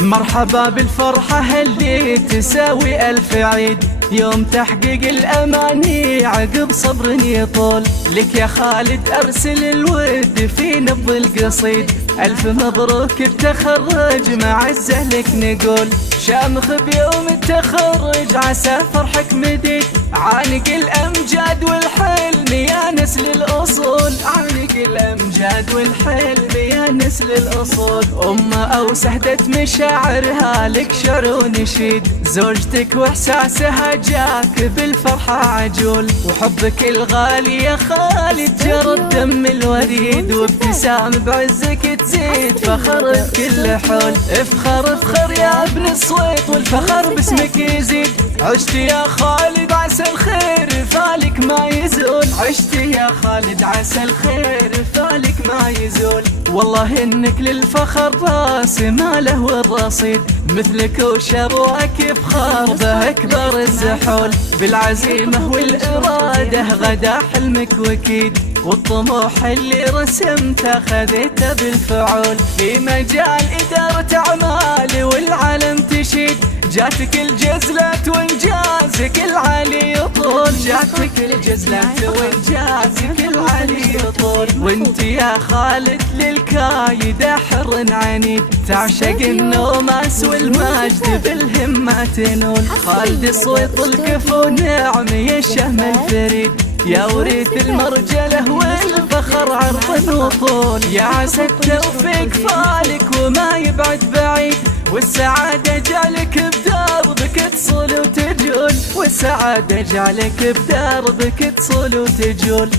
مرحبا بالفرحة اللي تساوي ألف عيد، يوم تحقيق الأماني عقب صبر يطول. لك يا خالد أرسل الود في نبض القصيد، ألف مبروك التخرج مع الزهلك نقول. شامخ بيوم التخرج عسى فرحك مديد، عانق الأمجاد والحلم يا نسل الأصول. عانق الأمجاد والحلم يا نسل الأصول. أمة أو سهدت مشاعرها لك شعر ونشيد، زوجتك وإحساسها جاك بالفرحة عجول. وحبك الغالي يا خالد جرى الدم الوريد، وابتسام بعزك تزيد فخر بكل حول. افخر افخر يا ابن الصويت والفخر باسمك يزيد. عشت يا خالد عسى الخير فالك ما يزول. عشت يا خالد عسى الخير فالك ما يزول. والله انك للفخر راس ما له الرصيد، مثلك وشروك يفخر به اكبر الزحول. بالعزيمة والإرادة غدا حلمك وكيد، والطموح اللي رسمته خذيته بالفعول. في مجال إدارة أعمال والعالم تشيد، جاتك الجزلة وإنجازك العالي يطول. جاتك الجزلة وإنجازك العالي يطول. وانت يا خالد للكايدة حر عنيد، تعشق النوماس والمجد بالهمة تنول. خالد صويت الكفو نعم يا الشهم الفريد، يا وريث المرجلة والفخر عرض وطول. يا عسى التوفيق فالك وما يبعد بعيد، والسعادة جعلك بدربك تصل وتجول. والسعادة جعلك بدربك تصل وتجول.